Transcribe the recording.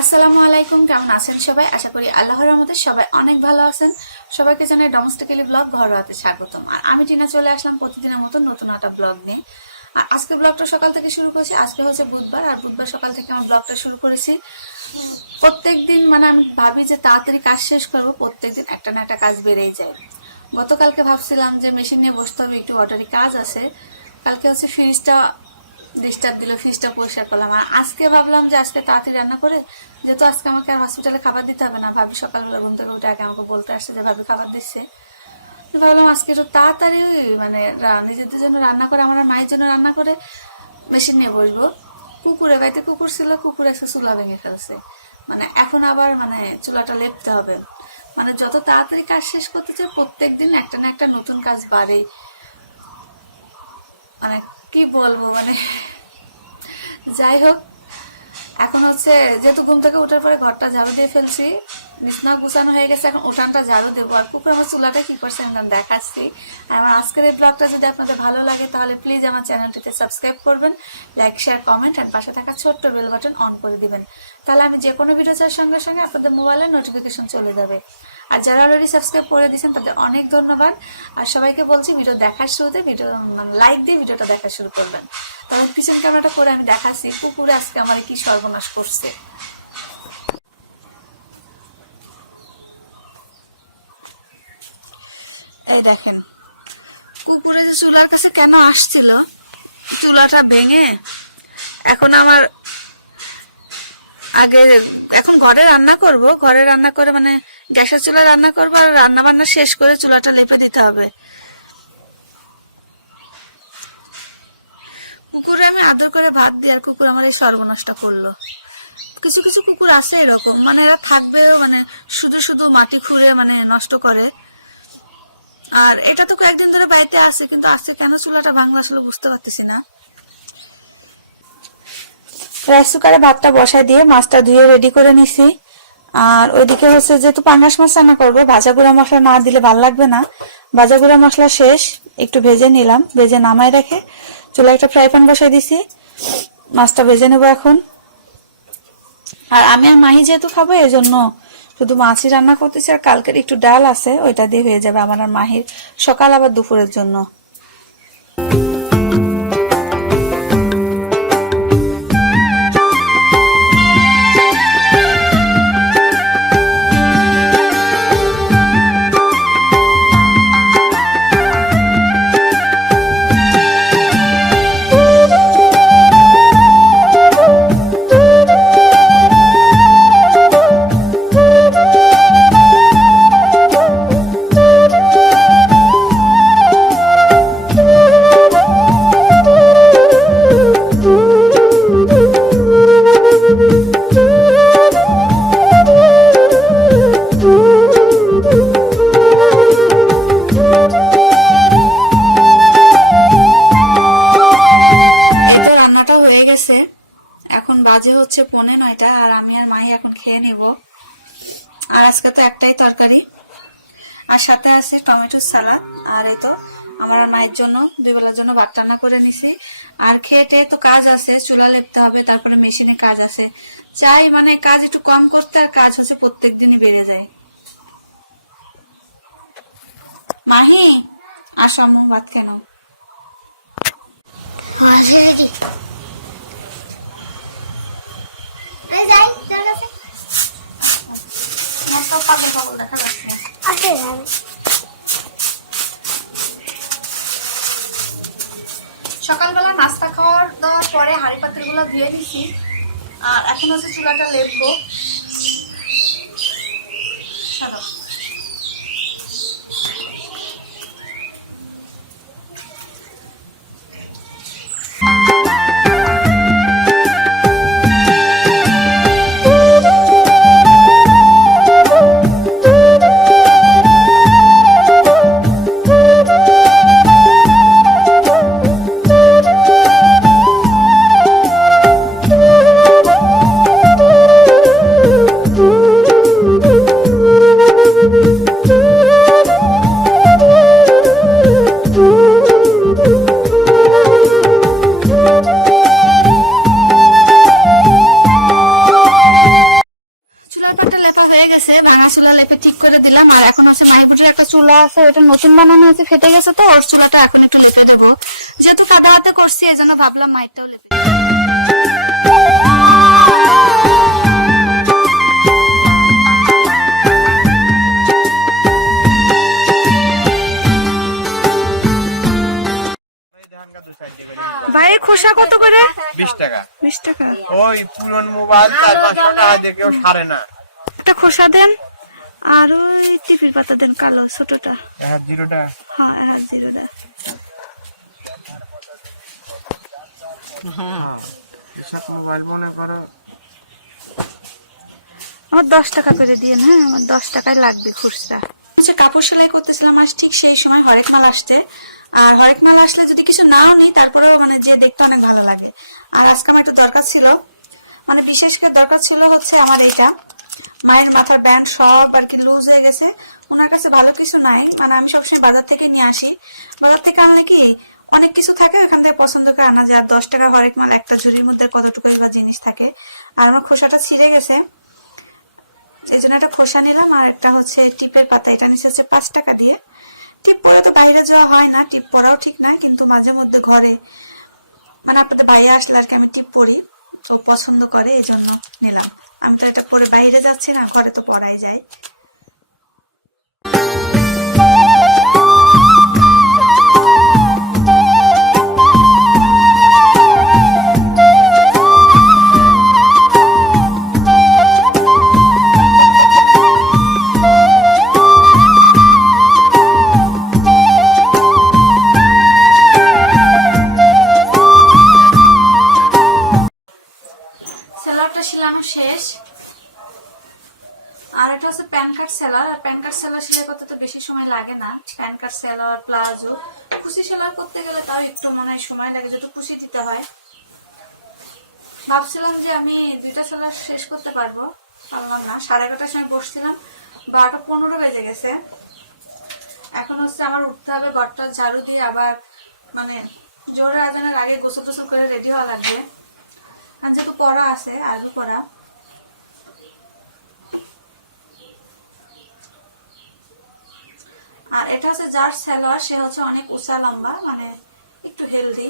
আসসালামু আলাইকুম, কেমন আছেন সবাই? আশা করি আল্লাহর রহমতে সবাই অনেক ভালো আছেন। সবাইকে জানাই ডোমেস্টিক্যালি ব্লগ ঘরোয়াতে স্বাগতম। আর আমি টিনা চলে আসলাম প্রতিদিনের মতো নতুন একটা ব্লগ নিয়ে। আর আজকে ব্লগটা সকাল থেকে শুরু করেছি, আজকে হচ্ছে বুধবার। আর বুধবার সকাল থেকে আমার ব্লগটা শুরু করেছি। প্রত্যেকদিন মানে আমি ভাবি যে তাড়াতাড়ি কাজ শেষ করব, প্রত্যেকদিন একটা না একটা কাজ বেড়েই যায়। গতকালকে ভাবছিলাম যে মেশিন নিয়ে বসতে হবে, একটু অর্ডারি কাজ আছে। কালকে হচ্ছে ফ্রিজটা ডিস্টার্ব দিল ফ্রিজটা পরিষ্কার করলাম। আর আজকে ভাবলাম যে আজকে তাড়াতাড়ি রান্না করে যেহেতু আজকে আমাকে আর হসপিটালে খাবার দিতে হবে না, ভাবি সকালবেলা ঘুম থেকে উঠে আগে আমাকে বলতে আসছে যে ভাবি খাবার দিচ্ছে। ভাবলাম আজকে একটু তাড়াতাড়ি মানে নিজেদের জন্য রান্না করে, আমার মায়ের জন্য রান্না করে মেশিন নিয়ে বসবো। কুকুরে বাড়িতে কুকুর ছিল, কুকুর এসে চুলা ভেঙে ফেলছে। মানে এখন আবার মানে চুলাটা লেপতে হবে। মানে যত তাড়াতাড়ি কাজ শেষ করতে চাই প্রত্যেক দিন একটা না একটা নতুন কাজ বাড়েই। মানে কি বলব মানে যাই হোক এখন হচ্ছে যেহেতু ঘুম থেকে উঠার পরে ঘরটা ঝাড়ু দিয়ে ফেলছি, বিছনাও গুছানো হয়ে গেছে, এখন উঠানটা ঝাড়ু দেবো। আর কুকুর আমার চুলাটা কি করছে আমি দেখাচ্ছি। আর আমার আজকের এই ব্লগটা যদি আপনাদের ভালো লাগে, তাহলে প্লিজ আমার চ্যানেলটিতে সাবস্ক্রাইব করবেন লাইক শেয়ার কমেন্ট অ্যান্ড পাশে থাকা ছোট্ট বেল বাটন অন করে দিবেন। তাহলে আমি যে কোনো ভিডিও চার সঙ্গে সঙ্গে আপনাদের মোবাইলে নোটিফিকেশন চলে যাবে। আর যারা অলরেডি সাবস্ক্রাইব করে দিয়েছেন, তাদের অনেক ধন্যবাদ। আর সবাইকে বলছি ভিডিও দেখার শুরুতে ভিডিও মানে লাইক দিয়ে ভিডিওটা দেখা শুরু করবেন। তবে পিছন ক্যামেরাটা করে আমি দেখাচ্ছি কুকুরে আজকে আমার কি সর্বনাশ করছে। এই দেখেন কুকুরে যে চুলার কাছে কেন আসছিল? চুলাটা ভেঙে এখন আমার আগে, এখন ঘরে রান্না করব। ঘরে রান্না করে মানে গ্যাসের চুলায় রান্না করব আর রান্না বান্না শেষ করে চুলাটা লেপে দিতে হবে। কুকুরে আমি আদর করে ভাত দিই আর কুকুর আমার এই সর্বনাশটা করল। কিছু কিছু কুকুর আছে এরকম মানে এরা থাকবেও মানে শুধু শুধু মাটি খুঁড়ে মানে নষ্ট করে। আর এটা তো কয়েকদিন ধরে বাড়িতে আছে, কিন্তু আজকে কেন চুলাটা ভাঙলো আসলে বুঝতে পারতেছি না। রাইস কুকারে ভাতটা বসায় দিয়ে মাছটা ধুয়ে রেডি করে নিছি। আর ওইদিকে হচ্ছে যেহেতু পাঙ্গাস মাছ রান্না করব, ভাজা গুঁড়া মশলা না দিলে ভালো লাগবে না। ভাজা গুঁড়া মশলা শেষ, একটু ভেজে নিলাম, ভেজে নামাই রেখে চুলা একটা ফ্রাই প্যান বসাই দিছি। মাছটা ভেজে নেব এখন। আর আমি আর মাহি যেহেতু খাব এই জন্য শুধু মাছই রান্না করতেছি, আর কালকের একটু ডাল আছে, ওইটা দিয়ে হয়ে যাবে আমার আর মাহির সকাল আবার দুপুরের জন্য। এই তো রান্নাটা হয়ে গেছে। এখন বাজে হচ্ছে পনে নয়টা আর আমি আর মাহি এখন খেয়ে নিব। আর আজকে তো একটাই তরকারি। আর সাথে আছে টমেটোর সালাদ। আর এই তো আমার আর মায়ের জন্য, দুই বেলার জন্য ভাত রান্না করে নিছি। আর খেয়ে টেয়ে তো কাজ আছে, চুলা লেপতে হবে, তারপরে মেশিনে কাজ আছে। চাই মানে কাজ একটু কম করতে আর কাজ হচ্ছে প্রত্যেক দিনই বেড়ে যায়। মাহি আসাম ভাত কেন অলরেডি যাই তোর কাছে আমার তো পাগল পাগল দেখা যাচ্ছে। আছে ভালো সকালবেলা নাস্তা খাওয়ার দেওয়ার পরে হাঁড়ি পাতিলগুলো ধুয়ে নিছি আর এখন হচ্ছে চুলাটা লেপবো সাদা। Bye. চাপা হয়ে গেছে ভাঙা চুলা লেপে ঠিক করে দিলাম আর এখন আছে মাহিবুটের একটা চুলা আছে ওটা নতুন বানানো হয়েছে ফেটে গেছে তো ওর চুলাটা এখন একটু লেপে দেবো। যেহেতু কাদা হাতে করছি এই জন্য ভাবলাম মাইরটাও লেপে ভাই খোসা কত করে? বিশ টাকা। বিশ টাকা। ওই পুরন মোবাইল চার পাঁচশো টাকা দিয়ে কেউ সারে না। একটা খোসা দেন আর ওই টিপির পাতা দেন কালো ছোটটা। হ্যাঁ হ্যাঁ জিরোটা। হ্যাঁ। এসব মোবাইল মনে করো। আমার দশ টাকা করে দিয়ে হ্যাঁ আমার দশ টাকায় লাগবে খুচরা। হচ্ছে কাপড় সেলাই করতেছিলাম আজ ঠিক সেই সময় হরেক মাল আসতে আর হরেক মাল আসলে যদি কিছু নাও নিই তারপরেও মানে যে দেখতে অনেক ভালো লাগে। আর আজকে আমার একটু দরকার ছিল। মানে বিশেষ করে দরকার ছিল হচ্ছে আমার এইটা। মায়ের মাথার ব্যান্ড সব আর কি লুজ হয়ে গেছে। ওনার কাছে ভালো কিছু নাই। মানে আমি সবসময় বাজার থেকে নিয়ে আসি। বাজার থেকে আনলে কি অনেক কিছু থাকে ওখান থেকে পছন্দ করে আনা যায়। আর দশ টাকা হরেক মাল একটা ঝুড়ির মধ্যে কতটুকুই বা জিনিস থাকে। আর আমার খোসাটা ছিঁড়ে গেছে। এই জন্য একটা খোসা নিলাম। আর একটা হচ্ছে টিপের পাতা। এটা নিচে হচ্ছে পাঁচ টাকা দিয়ে। টিপ পরে তো বাইরে যাওয়া হয় না। টিপ পরাও ঠিক নয় কিন্তু মাঝে মধ্যে ঘরে মানে আপনাদের ভাইয়া আসলে আর কি আমি টিপ পরি। ও পছন্দ করে, এই জন্য নিলাম। আমি তো এটা পরে বাইরে যাচ্ছি না ঘরে তো পড়াই যায়। শিলানো শেষ। আর এটা হচ্ছে প্যান কার্ড সেলার। আর প্যান কার্ড সেলার সেলাই করতে তো বেশি সময় লাগে না। Pan card sailor, palazzo. কুচি সেলার করতে গেলে তাও একটু মনে হয় সময় লাগে, যেহেতু কুচি দিতে হয়। ভাবছিলাম যে আমি দুইটা সেলার শেষ করতে পারব। পারলাম না। সাড়ে এগারোটার সময় বসছিলাম। বারোটা পনেরো বেজে গেছে। এখন হচ্ছে আমার উঠতে হবে, ঘরটা ঝাড়ু দিয়ে আবার মানে জোরে আজানের আগে গোসল টোসল করে রেডি হওয়া লাগবে। আর যেহেতু পড়া আছে, আরবি পড়া। আর এটা হচ্ছে যার সেলার, সে হচ্ছে অনেক উঁচা লম্বা মানে একটু হেলদি।